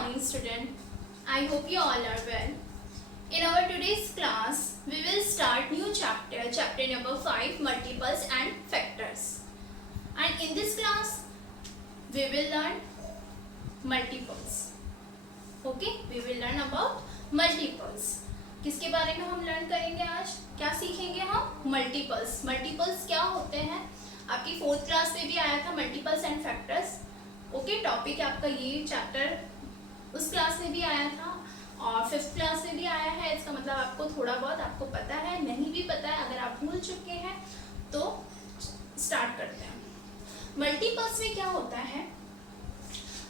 morning, student. I hope you all are well. In our today's class, we will start new chapter number 5, multiples and factors. And in this class, we will learn multiples. Okay, we will learn about multiples. किसके बारे में हम learn करेंगे आज? क्या सीखेंगे हम? Multiples. Multiples क्या होते हैं? आपकी 4th क्लास में भी आया था multiples and factors. Okay, topic आपका ये चैप्टर उस क्लास में भी आया था और 5th क्लास में भी आया है. इसका मतलब आपको थोड़ा बहुत आपको पता है, नहीं भी पता है, अगर आप भूल चुके हैं तो स्टार्ट करते हैं. मल्टीपल्स में क्या होता है?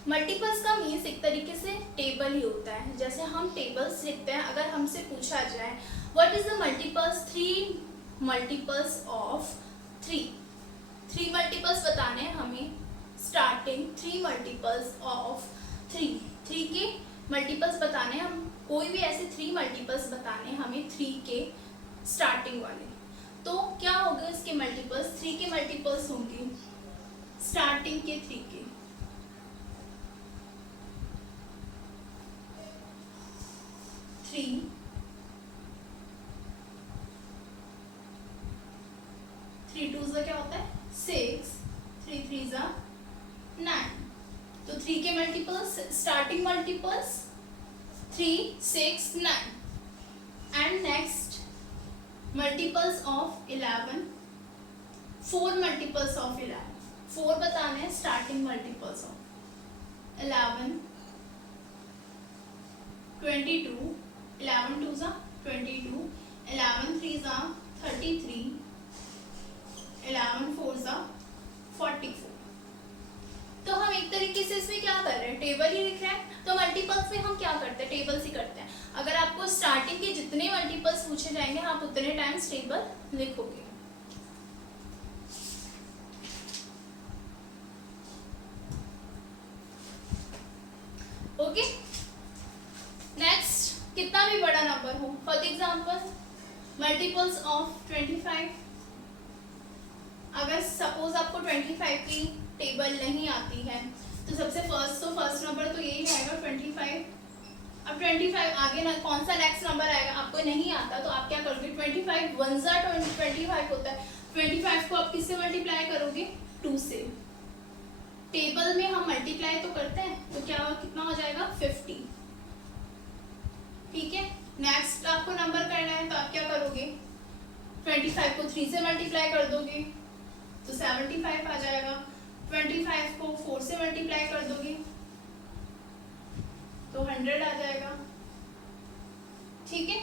मल्टीपल्स का मीन्स एक तरीके से टेबल ही होता है. जैसे हम टेबल्स लिखते हैं, अगर हमसे पूछा जाए what is the multiples 3 multiples of 3 multiples बताने हमें. स्टार्टिंग 3 मल्टीपल्स ऑफ 3 के मल्टीपल्स बताने, हम कोई भी ऐसे 3 मल्टीपल्स बताने हमें 3 के स्टार्टिंग वाले. तो क्या होगा इसके मल्टीपल्स? 3 के मल्टीपल्स होंगे स्टार्टिंग के 3 के. 3 3 2 क्या होता है? 6 3 3 9. तो 3 के multiples, starting multiples 3 6 9. And next multiples of 11, 4 multiples of 11. 4 बताने हैं स्टार्टिंग मल्टीपल्स ऑफ 11 22. 11 2 22. 11 3 33. 11 4 44. तो हम एक तरीके से इसमें क्या कर रहे हैं? टेबल ही लिख रहे हैं. तो मल्टीपल्स में हम क्या करते हैं? टेबल्स ही करते हैं. अगर आपको स्टार्टिंग के जितने मल्टीपल्स पूछे जाएंगे आप उतने टाइम्स टेबल लिखोगे. ओके, नेक्स्ट कितना भी बड़ा नंबर हो. For example multiples of 25. अगर सपोज आपको 25 की टेबल नहीं आती है तो सबसे फर्स्ट नंबर तो यही आएगा 25. अब 25 आगे ना कौन सा नेक्स्ट नंबर आएगा आपको नहीं आता तो आप क्या करोगे? 25 1 25 होता है. 25 को आप किससे मल्टीप्लाई करोगे? 2 से. टेबल में हम मल्टीप्लाई तो करते हैं तो क्या कितना हो जाएगा? 50. ठीक है, नेक्स्ट आपको नंबर करना है तो आप क्या करोगे? 25 को 3 से मल्टीप्लाई कर दोगे तो 75 आ जाएगा. 25 को 4 से मल्टीप्लाई कर दोगे तो 100 आ जाएगा. ठीक है,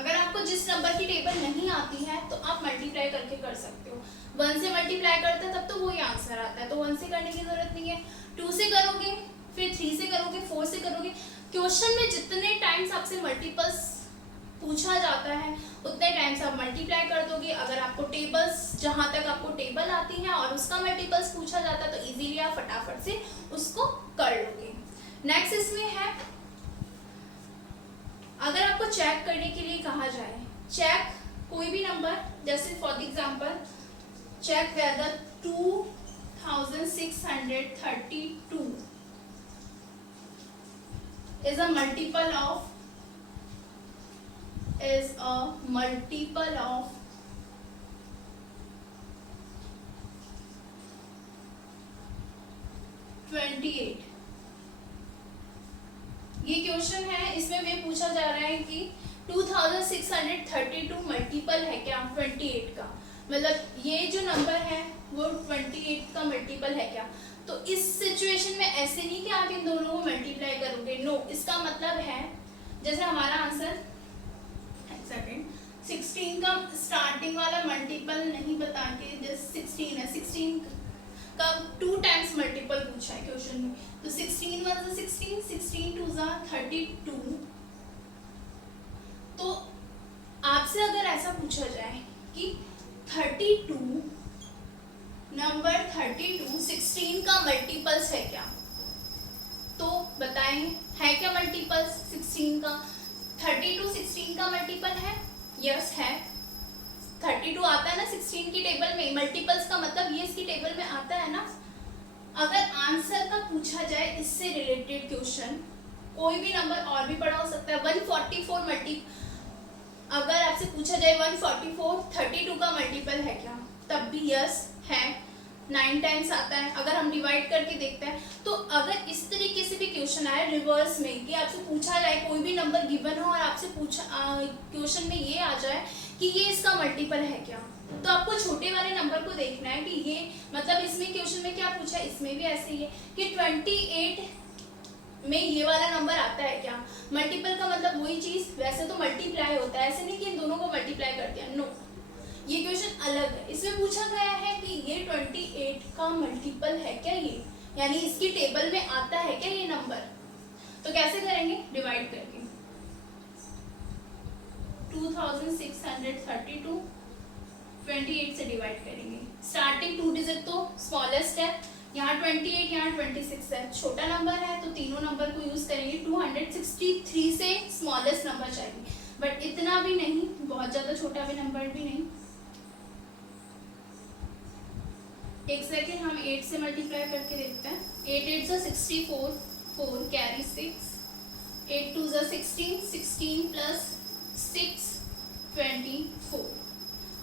अगर आपको जिस नंबर की टेबल नहीं आती है तो आप मल्टीप्लाई करके कर सकते हो. 1 से मल्टीप्लाई करते हैं तब तो वही आंसर आता है, तो 1 से करने की जरूरत नहीं है. 2 से करोगे, फिर 3 से करोगे, 4 से करोगे. क्वेश्चन में जितने टाइम्स आपसे मल्टीपल्स पूछा जाता है उतने टाइम्स आप मल्टीप्लाई कर दोगे. अगर आपको टेबल्स, जहां तक आपको टेबल आती है और उसका मल्टीपल्स पूछा जाता है तो इजीली आप फटाफट से उसको कर लोगे. नेक्स्ट इसमें है अगर आपको चेक करने के लिए कहा जाए, चेक कोई भी नंबर, जैसे for example check whether 2632 is a multiple of 28. ये क्वेश्चन है, इसमें वे पूछा जा रहा है कि 2632 मल्टीपल है क्या 28 का? मतलब ये जो नंबर है वो 28 का मल्टीपल है क्या? तो इस सिचुएशन में ऐसे नहीं कि आप इन दोनों को मल्टीप्लाई करोगे. नो, इसका मतलब है जैसे हमारा आंसर 16 का स्टार्टिंग वाला मल्टीपल नहीं बता के जस्ट 16 है, 16 का 2 टाइम्स मल्टीपल पूछा है क्वेश्चन में. तो 16 1 16, 16 2 32. तो आपसे अगर ऐसा पूछा जाए कि 32 नंबर 32 16 का मल्टीपल्स है क्या, तो बताएं है क्या मल्टीपल्स 16 का? 32 16 का मल्टीपल है. यस है. 32 आता है ना 16 की टेबल में. मल्टीपल्स का मतलब ये इसकी टेबल में आता है ना. अगर आंसर का पूछा जाए इससे रिलेटेड क्वेश्चन कोई भी नंबर और भी बड़ा हो सकता है। 144 मल्टी अगर आपसे पूछा जाए 144 32 का मल्टीपल है क्या, तब भी यस है, 9 टाइम्स आता है। अगर हम डिवाइड करके देखते हैं तो अगर इस तरीके से भी क्वेश्चन आए रिवर्स में कि आपसे पूछा जाए कोई भी नंबर गिवन हो और आपसे पूछा क्वेश्चन में ये आ जाए कि ये इसका मल्टीपल है क्या, तो आपको छोटे वाले नंबर को देखना है कि ये मतलब इसमें क्वेश्चन में क्या पूछा है, इसमें भी ऐसे ही है कि 28 में ये वाला नंबर आता है क्या। मल्टीपल का मतलब वही चीज, वैसे तो मल्टीप्लाई होता है, ऐसे नहीं कि इन दोनों को मल्टीप्लाई कर दिया, नो, ये क्वेश्चन अलग है। इसमें पूछा गया है कि ये 28 का मल्टीपल है क्या ये, यानी इसकी टेबल में आता है क्या ये नंबर। तो कैसे करेंगे, डिवाइड करके 2632 28 से डिवाइड करेंगे। स्टार्टिंग 2 डिजिट तो स्मॉलेस्ट है, यहाँ 28 यहाँ 26 है, छोटा नंबर है तो तीनों नंबर को यूज करेंगे। 263 से स्मॉलेस्ट नंबर चाहिए, बट इतना भी नहीं, बहुत ज्यादा छोटा भी नंबर भी नहीं। एक सेकेंड, हम 8 से मल्टीप्लाई करके देखते हैं। 8 8 जा 64, 4 कैरी 6, 8 2 जा 16, 16 प्लस 6 24।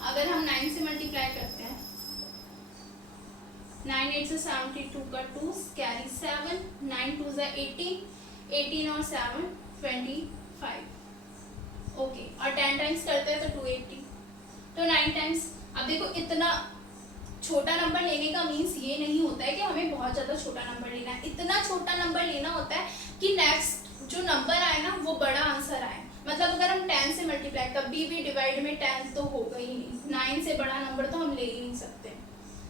अगर हम 9 से मल्टीप्लाई करते हैं, 9 8 से 72 का 2 कैरी 7, 9 2 जा 18, 18 और 7 25। ओके, और 10 टाइम्स करते हैं तो 280, तो 9 टाइम्स। अब देखो इतना छोटा नंबर लेने का मीन्स ये नहीं होता है कि हमें बहुत ज्यादा छोटा नंबर लेना है, इतना छोटा नंबर लेना होता है कि नेक्स्ट जो नंबर आए ना वो बड़ा आंसर आए। मतलब अगर हम 10 से मल्टीप्लाई, कभी भी डिवाइड में 10 तो होगा ही नहीं, 9 से बड़ा नंबर तो हम ले ही नहीं सकते।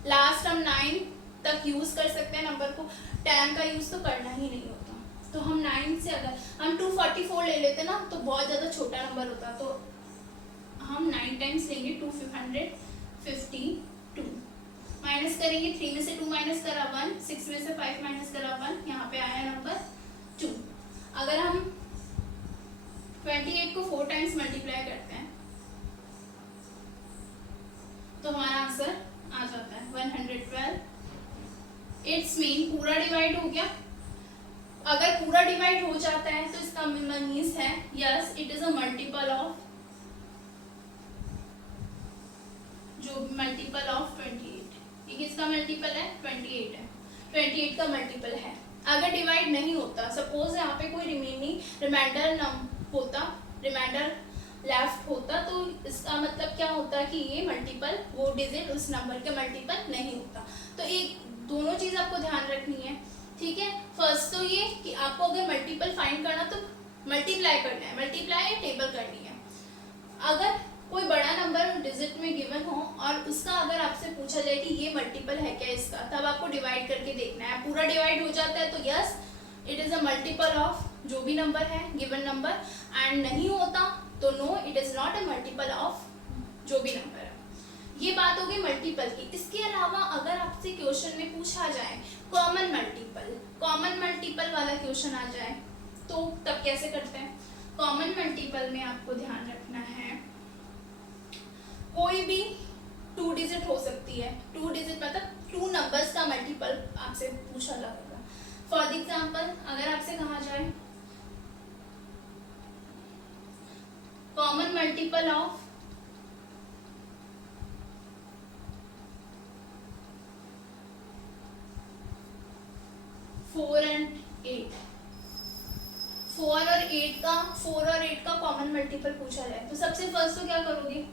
लास्ट हम 9 तक यूज कर सकते हैं नंबर को, 10 का यूज तो करना ही नहीं होता। तो हम 9 से अगर हम 244 ले लेते ना तो बहुत ज्यादा छोटा नंबर होता, तो हम 9 टाइम्स लेंगे 252। माइनस करेंगे, 3 में से 2 माइनस करा 1, 6 में से 5 माइनस करा 1, यहाँ पे आया नंबर 2। अगर हम 28 को 4 टाइम्स मल्टीप्लाई करते हैं तो हमारा आंसर आ जाता है 112। इट्स मीन पूरा डिवाइड हो गया। अगर पूरा डिवाइड हो जाता है तो इसका मीन्स है yes it is a multiple of, जो मल्टीपल ऑफ 28। ये किसका मल्टीपल है, 28 है, 28 का मल्टीपल है। अगर डिवाइड नहीं होता, सपोज यहाँ पे कोई रिमाइंडर होता, रिमाइंडर लेफ्ट होता, तो इसका मतलब क्या होता कि ये मल्टीपल, वो डिजिट उस नंबर के मल्टीपल नहीं होता। तो एक दोनों चीज आपको ध्यान रखनी है, ठीक है। फर्स्ट तो ये कि आपको अगर मल्टीपल फाइंड करना तो मल्टीप्लाई करना है, मल्टीप्लाई टेबल करनी है। अगर कोई बड़ा नंबर डिजिट में गिवन हो और उसका अगर आपसे पूछा जाए कि ये मल्टीपल है क्या इसका, तब आपको डिवाइड करके देखना है। पूरा डिवाइड हो जाता है तो yes it is a multiple of जो भी नंबर है गिवन नंबर, एंड नहीं होता तो no it is not a multiple of जो भी नंबर है। ये बात होगी मल्टीपल की। इसके अलावा अगर आपसे क्वेश्चन में पूछा जाए कॉमन मल्टीपल वाला क्वेश्चन आ जाए तो तब कैसे करते हैं। कॉमन मल्टीपल में आपको ध्यान रखना है कोई भी 2 डिजिट हो सकती है, 2 डिजिट मतलब 2 नंबर्स का मल्टीपल आपसे पूछा जाएगा। फॉर एग्जांपल अगर आपसे कहा जाए कॉमन मल्टीपल ऑफ 4 and 8, 4 और 8 का कॉमन मल्टीपल पूछा जाए तो सबसे फर्स्ट तो क्या करोगे,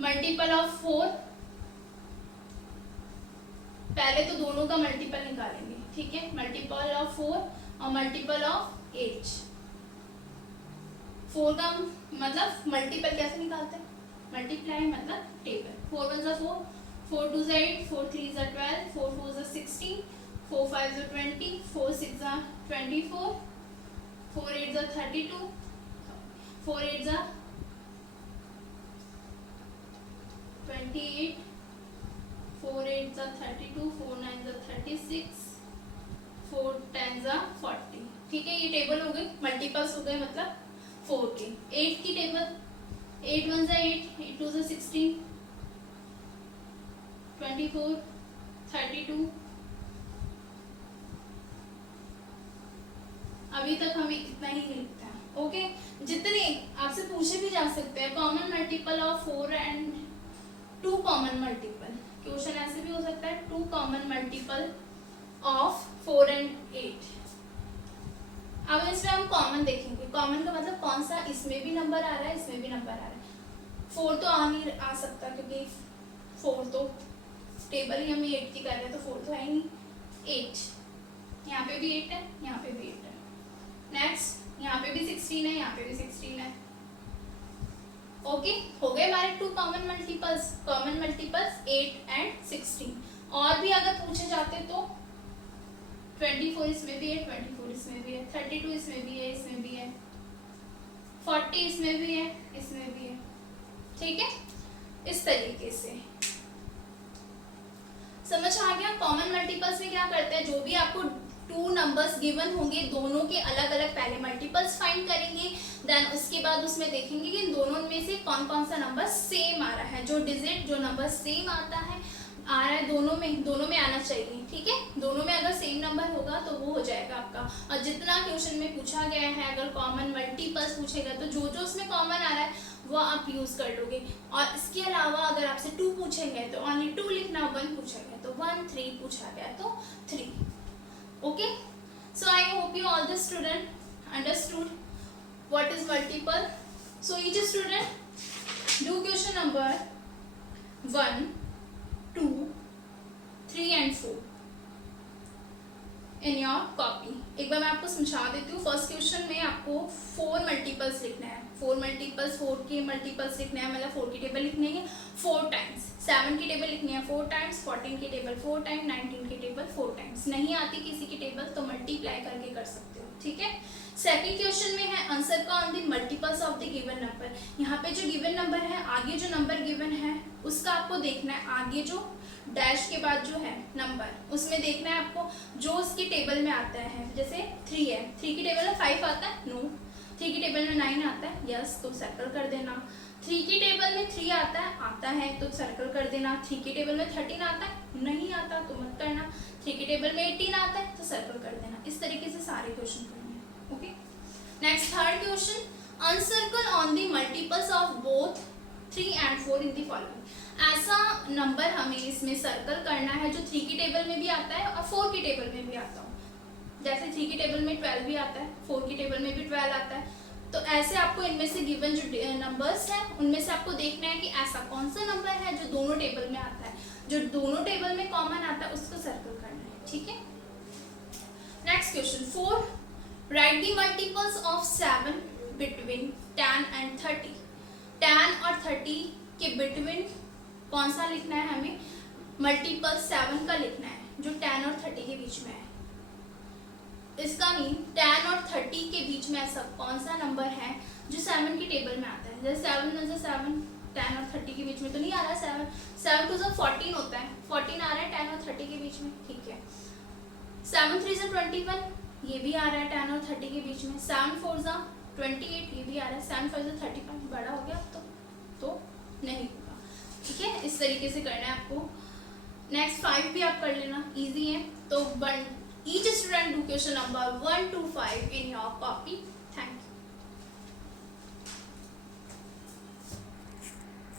मल्टीपल ऑफ 4, पहले तो दोनों का मल्टीपल निकालेंगे, ठीक है। मल्टीपल ऑफ 4 और मल्टीपल ऑफ 8। 4 का मतलब मल्टीपल कैसे निकालते हैं, मल्टीप्लाई मतलब टेबल। 4 1 जा 4, 4 2 जा 8, 4 3 जा 12, 4 4 जा 16, 4 5 जा 20, 4 6 जा 24, 4 8 जा 32, 4 8 जा 28, 4 8 जा 32, 4 9 जा 36, 4 10 जा 40, ठीक है। ये टेबल हो गई, मल्टीपल्स हो गए मतलब 4 के। 8 की टेबल, 8 1 जा 8, 8 2 जा 16, 24, 32। अभी तक हमें इतना ही लिखता है। ओके, जितने आपसे पूछे भी जा सकते हैं, common multiple of 4 and 2 common multiple, question ऐसे भी हो सकता है 2 कॉमन मल्टीपल ऑफ 4 एंड 8। अब इसमें हम कॉमन देखेंगे, कॉमन का मतलब कौन सा, इसमें भी नंबर आ रहा है, इसमें भी नंबर आ रहा है। 4 तो आ सकता क्योंकि 4 तो टेबल ही हम 8 की कर रहे हैं, तो 4 तो है ही नहीं। 8 यहाँ पे भी 8 है, यहाँ पे भी 8 है। नेक्स्ट यहाँ पे भी 16 है, यहाँ पे भी 16 है। ओके, हो गए हमारे 2 common multiples. Common multiples 8 and 16। और भी अगर पूछे जाते तो 24 इसमें भी है, 24 इसमें भी है, 32 इसमें भी है, इसमें भी है, 40 इसमें भी है, इसमें भी है। ठीक है, इस तरीके से समझ आ गया। कॉमन मल्टीपल्स में क्या करते हैं, जो भी आपको 2 नंबर्स गिवन होंगे, दोनों के अलग अलग पहले मल्टीपल्स फाइंड करेंगे, देन उसके बाद उसमें देखेंगे कि इन दोनों में से कौन कौन सा नंबर सेम आ रहा है। जो डिजिट, जो नंबर सेम आता है, आ रहा है दोनों में आना चाहिए। ठीक है, दोनों में अगर सेम नंबर होगा तो वो हो जाएगा आपका। और जितना क्वेश्चन में पूछा गया है, अगर कॉमन मल्टीपल्स पूछेगा तो जो जो उसमें कॉमन आ रहा है वो आप यूज कर लोगे। और इसके अलावा अगर आपसे 2 पूछे गए तो ओनली 2 लिखना, 1 पूछा गया तो 1, 3 पूछा गया तो 3। Okay, so I hope you all the student understood what is multiple. So each student do question number 1, 2, 3 and 4 in your copy. एक बार मैं आपको समझा देती हूँ। फर्स्ट क्वेश्चन में आपको 4 मल्टीपल्स लिखना है, 4 मल्टीपल्स, 4 के मल्टीपल्स लिखना है, मतलब 4 की टेबल लिखनी है 4 टाइम्स, 7 की टेबल लिखनी है 4 टाइम्स, 14 की टेबल 4 टाइम्स, 19 की टेबल 4 टाइम्स। नहीं आती किसी की टेबल तो मल्टीप्लाई करके कर सकते हो। ठीक है, सेकंड क्वेश्चन में है आंसर का on the multiples of the given number. यहाँ पे जो गिवन नंबर है, आगे जो नंबर गिवन है उसका आपको देखना है, आगे जो डैश के बाद जो है नंबर, उसमें देखना है आपको जो उसकी टेबल में आता है। जैसे 3 है, 3 की टेबल में 5 आता है, नो। 3 की टेबल में 9 आता है, यस, तो सर्कल कर देना। 3 की टेबल में 3 आता है तो सर्कल कर देना। 3 की टेबल में 13 आता है, नहीं आता तो मत करना। 3 की टेबल में 18 आता है तो सर्कल कर देना। इस तरीके से सारे क्वेश्चन करने हैं। Okay, next third question, encircle on the multiples of both 3 and 4 in the following. ऐसा नंबर हमें इसमें सर्कल करना है जो 3 की टेबल में भी आता है और 4 की टेबल में भी आता हो। जैसे 3 की टेबल में 12 भी आता है, 4 की टेबल में भी 12 आता है। तो ऐसे आपको इनमें से गिवन जो नंबर्स हैं उनमें से आपको देखना है कि ऐसा कौन सा नंबर है जो दोनों टेबल में आता है, जो दोनों टेबल में कॉमन आता है, उसको सर्कल करना है। ठीक है, next question 4, right the multiples of 7 between 10 and 30। 10 और 30 के बिटवीन कौन सा लिखना है हमें, मल्टीपल 7 का लिखना है जो 10 और 30 के बीच में है। इसका मीन 10 और 30 के बीच में ऐसा कौन सा नंबर है जो 7 की टेबल में आता है। जैसे 7 में से 7 10 और 30 के बीच में तो नहीं आ रहा है। 7 टू 14 होता है, 14 आ रहा है 10 और 30 के बीच में। ठीक है, 7 3 21, ये भी आ रहा है 10 और 30 के बीच में। 7 4 28, ये भी आ रहा है। 7 5 35, बड़ा हो गया तो नहीं होगा। ठीक है, इस तरीके से करना है आपको। नेक्स्ट 5 भी आप कर लेना, इजी है। तो each student do question number 1 to 5 in your copy.